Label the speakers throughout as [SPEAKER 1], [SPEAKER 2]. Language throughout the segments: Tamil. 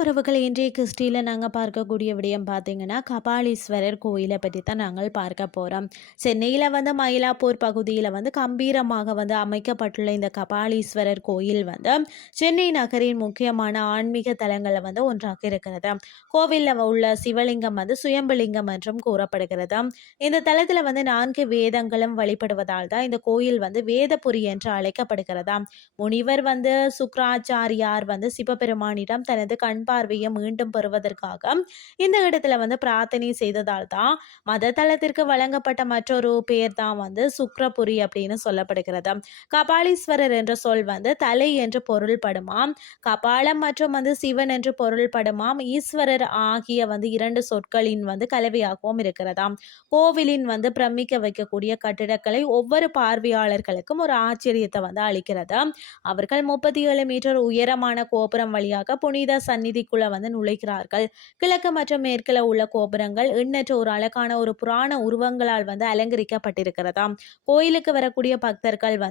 [SPEAKER 1] உறவுகளை. இன்றைய கிறிஸ்டியில் நாங்கள் பார்க்கக்கூடிய விடயம் பார்த்தீங்கன்னா கபாலீஸ்வரர் கோயிலை பற்றி தான் நாங்கள் பார்க்க போகிறோம் சென்னையில் வந்து மயிலாப்பூர் பகுதியில் வந்து கம்பீரமாக வந்து அமைக்கப்பட்டுள்ள இந்த கபாலீஸ்வரர் கோயில் வந்து சென்னை நகரின் முக்கியமான ஆன்மீக தலங்களில் வந்து ஒன்றாக இருக்கிறது கோவிலில் உள்ள சிவலிங்கம் வந்து சுயம்பலிங்கம் என்றும் கூறப்படுகிறது. இந்த தலத்தில் வந்து நான்கு வேதங்களும் வழிபடுவதால் தான் இந்த கோயில் வந்து வேதபுரி என்று அழைக்கப்படுகிறதா. முனிவர் வந்து சுக்ராச்சாரியார் வந்து சிவபெருமானிடம் தனது கண் பார்வையை மீண்டும் பெறுவதற்காக இந்த இடத்துல வந்து பிரார்த்தனை செய்ததால் தான் மத தளத்திற்கு வழங்கப்பட்ட மற்றொரு பேர் தான் வந்து சுக்ரபுரி அப்படின்னு சொல்லப்படுகிறது. கபாலீஸ்வரர் என்ற சொல் வந்து தலை என்று பொருள்படுமாம் கபாலம் மற்றும் வந்து சிவன் என்று பொருள்படுமாம் ஈஸ்வரர் ஆகிய வந்து இரண்டு சொற்களின் வந்து கலவையாகவும் இருக்கிறதாம். கோவிலின் வந்து பிரமிக்க வைக்கக்கூடிய கட்டிடக்கலை ஒவ்வொரு பார்வையாளர்களுக்கும் ஒரு ஆச்சரியத்தை வந்து அளிக்கிறது. அவர்கள் முப்பத்தி ஏழு மீட்டர் உயரமான கோபுரம் வழியாக புனித சந்நிதிக்குள்ள வந்து நுழைகிறார்கள். கிழக்கு மற்றும் மேற்கில் உள்ள கோபுரங்கள் எண்ணற்ற ஒரு அழகான ஒரு புராண உருவங்களால் வந்து அலங்கரிக்கப்பட்டிருக்கிறதாம். கோயிலுக்கு வரக்கூடிய பக்தர்கள் வந்து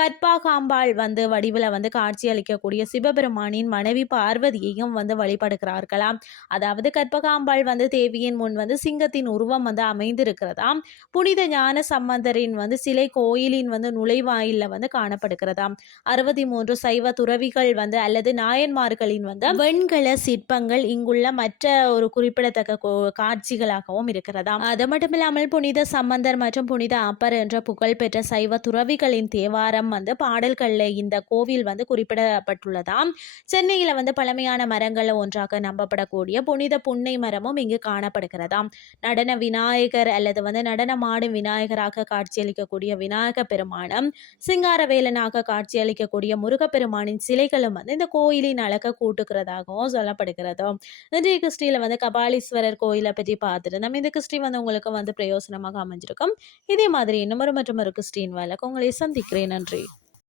[SPEAKER 1] கற்பாகாம்பாள் வந்து வடிவில் வந்து காட்சி அளிக்கக்கூடிய சிவபெருமானின் மனைவி பார்வதியையும் வந்து வழிபடுகிறார்களாம். அதாவது கற்பகாம்பாள் வந்து தேவியின் முன் வந்து சிங்கத்தின் உருவம் வந்து அமைந்திருக்கிறதாம். புனித ஞான சம்பந்தரின் வந்து சிலை கோயிலின் வந்து நுழைவாயில வந்து காணப்படுகிறதாம். அறுபத்தி மூன்று சைவ துறவிகள் வந்து அல்லது நாயன்மார்களின் வந்து வெண்கல சிற்பங்கள் இங்குள்ள மற்ற ஒரு குறிப்பிடத்தக்க காட்சிகளாகவும் இருக்கிறதாம். அது மட்டும் இல்லாமல் புனித சம்பந்தர் மற்றும் புனித அப்பர் என்ற புகழ்பெற்ற சைவ துறவிகளின் தேவாரம் வந்து பாடல்களில் இந்த கோவில் வந்து குறிப்பிடப்பட்டுள்ளதாம். சென்னையில் வந்து பழமையான மரங்கள் ஒன்றாக நம்பப்படக்கூடிய புனித புன்னை மரமும் இங்கு காணப்படுகிறதாம். நடன விநாயகர் அல்லது வந்து நடனமாடும் விநாயகராக காட்சியளிக்கக்கூடிய விநாயக பெருமானம் சிங்காரவேலனாக காட்சியளிக்கக்கூடிய முருகப்பெருமானின் சிலைகளும் வந்து இந்த கோயிலின் அழக கூட்டுக்கிறதாகவும் சொல்லப்படுகிறதோ இன்றைய கிறிஸ்டியில் வந்து கபாலீஸ்வரர் கோயிலை பற்றி பார்த்துட்டு நம்ம இந்த கிறிஸ்டி வந்து உங்களுக்கு வந்து பிரயோசனமாக அமைஞ்சிருக்கும். இதே மாதிரி இன்னும் ஒரு மற்றும் ஒரு கிறிஸ்டின் வேலைக்கு உங்களை சந்திக்கிறேன். நன்றி.